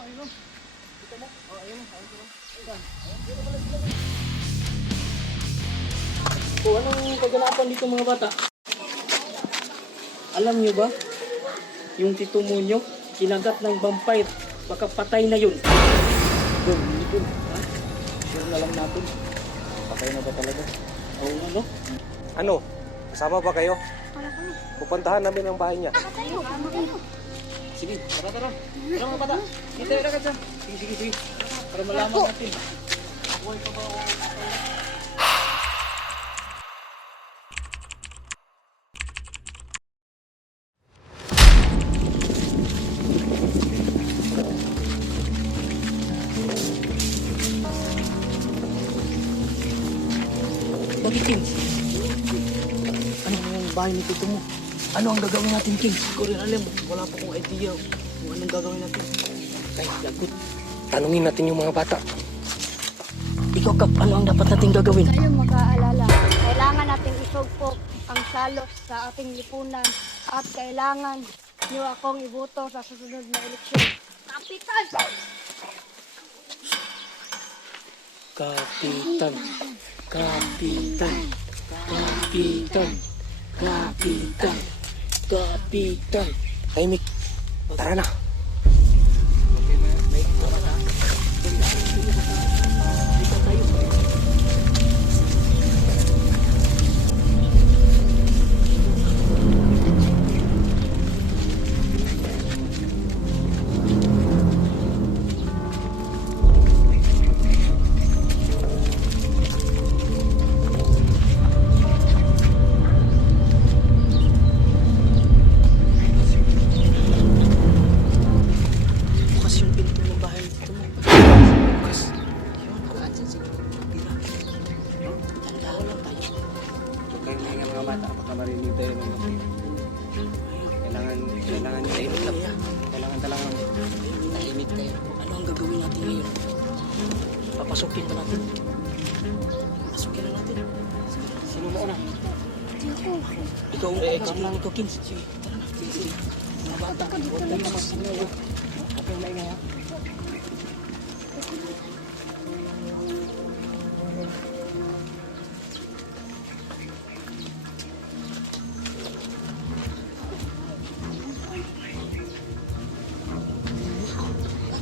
ayun. Kita mo? Ayun. Anong kaganapan dito mga bata? Alam nyo ba? Yung tito mo nyo, kinagat ng vampire. Baka patay na yun. Hindi po. Ha? Share na lang natin. Patay na ba talaga? Oo, ano? Ano? Kasama ba kayo? Wala kami. Pupuntahan namin ang bahay niya. Tayo, kamo kayo. Sige, tara. Tara mga bata. Kita na ka dyan. Sige. Para malaman natin. Buhay pa ba o bakit, Kings? Ano ang bahay ni tito mo? Ano ang gagawin natin, Kings? Ko rin alam. Wala pa akong idea kung anong gagawin natin. Ay, lagot. Tanungin natin yung mga bata. Ikaw, Kap, ano ang dapat natin gagawin? Kayo mag-aalala. Kailangan nating isugpok ang salos sa ating lipunan at kailangan niyo akong iboto sa susunod na eleksyon. Kapitan! Kapitan. Hey, Mick. Tara na. Bukas yung pinto ng bahay ni tito mo. Bukas. Yun, andyan siguro yung pira. Tandaan lang tayo. Huwag kayong mga bata. Baka marinig tayo ng mga Kailangan nyo tahimik lang. Kailangan talagang tahimik tayo. Ano ang gagawin natin ngayon? Papasukin ba natin? Pasukin na natin. Sino mo na? Ikaw, lang ikaw, Kings. Sige, tara na. Sige. Mga bata, huwag kayong mamasinaw. Huwag kayong maingay, ha?